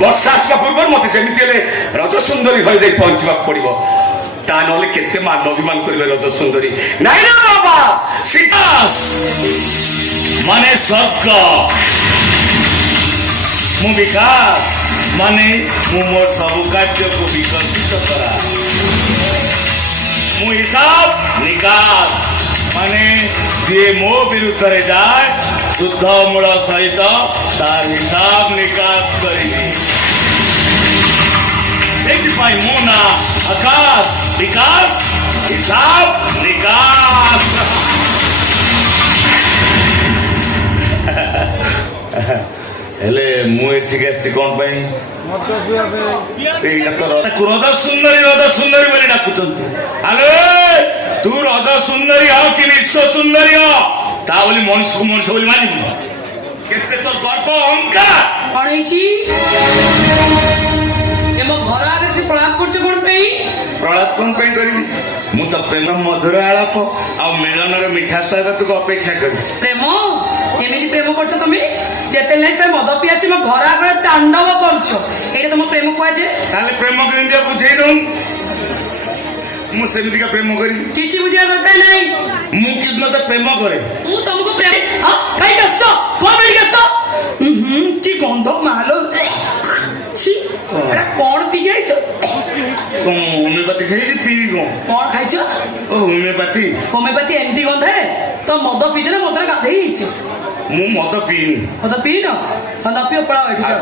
ବର୍ଷା ଆସିବା ପୂର୍ବରୁ ମତେ ଯେମିତି ହେଲେ ରଜ ସୁନ୍ଦରୀ ହয়ে ଯାଇ ପହଞ୍ଚିବାକୁ ପଡିବ, ତା ନହେଲେ କେତେ ମାନ ଅଭିମାନ କରିବେ ରଜ ସୁନ୍ଦରୀ। ନାଇଁ ନା ବାବା, ସୀତାସ ମାନେ ସ୍ୱର୍ଗ, ମୁଁ ବିକାଶ ମାନେ ମୁଁ ମୋର ସବୁ କାର୍ଯ୍ୟକୁ ବିକଶିତ କରା, ମୁଁ ହିସାବ ନିକାଶ ମାନେ ଯିଏ ମୋ ବିରୁଦ୍ଧରେ ଯାଏ शुद्ध मूल सहित तार हिसाब निकास करी मो ना आकाश विकास हिसाब निकास। हेले मु एठिक आसी कोन पई रज सुंदरी बोली डाकुचंती। अरे तू रज सुंदरी हो कि विश्व सुंदरी हो ता बोली मनुष्य को मनुष्य बोली मानिबू केते तो गर्व अहंकार कणैची एमो घर आगे से प्रलाप करछ कोन पई प्रलाप कोन पई करबी मु तो प्रेम मधुर आलाप आ मिलनर मिठा स्वागत को अपेक्षा करी प्रेम एमिति प्रेम करछ तुमी जेते नै ते मद पियासी मो घर आगे तांडव करछ एटा तुम प्रेम कोआ जे ताले प्रेम केंदिया बुझेई दउ मु सेमिति का प्रेम करी किछि बुझिया दरकार नै मु कितना तो प्रेम करे मु तुमको प्रेम हां काई गस्स कोबेडी गस्स ची गंध मालो ची एटा कोन पी गइछ होमियोपैथी खाई पीवी कोन खाइछ ओ होमियोपैथी एमती गंध है तो मद पीछ ना मदर गाधे हिछ मु मद पीनी मद पीन न पियो पड़ा एठी जा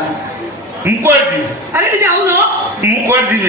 मु कोइ दी अरे जाऊ न मु कोइ दी